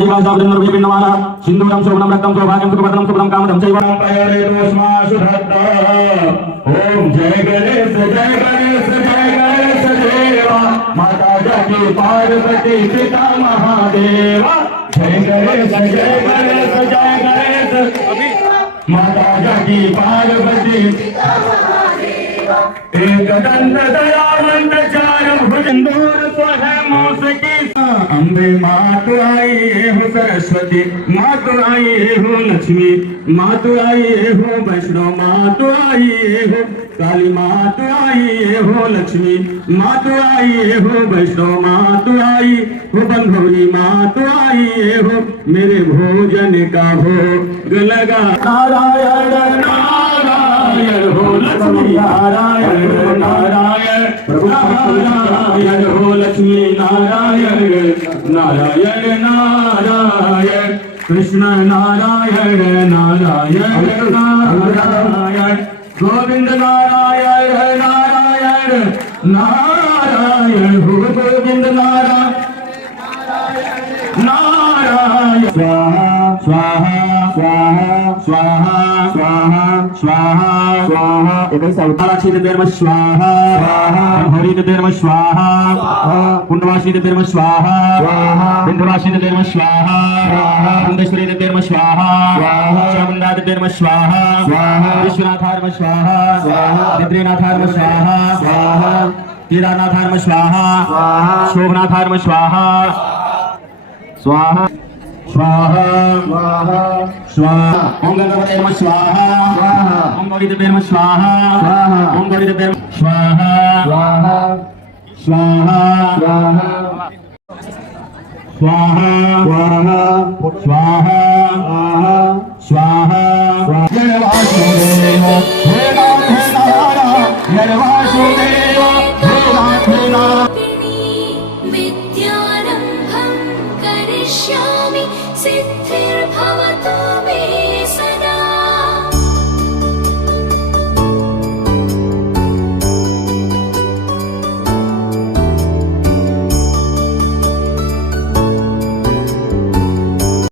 जीवाजावृन्नर्वे पिण्डमाला सिन्दूरं शोभनं रक्तं सौभाग्यं सुखपदं सुखदं कामदं चैव ओम जय गणेश जय गणेश जय गणेश देवा माता जाकी पार्वती पिता महादेवा जय गणेश जय गणेश जय गणेश माता जाकी पार्वती पिता महादेवा एकदंत दयावंत चार भुजंदूर स्वयं की अम्बे मातु आई हो सरस्वती मातु आई हो लक्ष्मी मातु आई हो वैष्णो मातु आई हो काली मातु आई हो लक्ष्मी मातु आई हो वैष्णो मातु आई हो बंधोरी मातु आई हो मेरे भोजन का भोग लगा नारायण नारायण हो लक्ष्मी नारायण नारायण नारायण हो लक्ष्मी नारायण नारायण नारायण कृष्ण नारायण नारायण नारायण गोविंद नारायण नारायण नारायण हो गोविंद नारायण नारायण स्वाहा स्वाहा स्वाहा स्वाहा स्वाहा स्वाहा स्वाहा धर्म स्वाहा हरित धर्म स्वाहा कुंडवासी धर्म स्वाहा बिंदवासी धर्म स्वाहा कुंडेश्वरी धर्म स्वाहा चामुंडा धर्म स्वाहा विश्वनाथ धर्म स्वाहा बद्रीनाथ धर्म स्वाहा केदारनाथ धर्म स्वाहा शोभनाथ धर्म स्वाहा स्वाहा स्वाहा स्वाहा स्वाहा ओम गणपते नमः स्वाहा ओम गौरीदेवे नमः स्वाहा ओम गौरीदेवे स्वाहा स्वाहा स्वाहा स्वाहा स्वाहा स्वाहा स्वाहा स्वाहा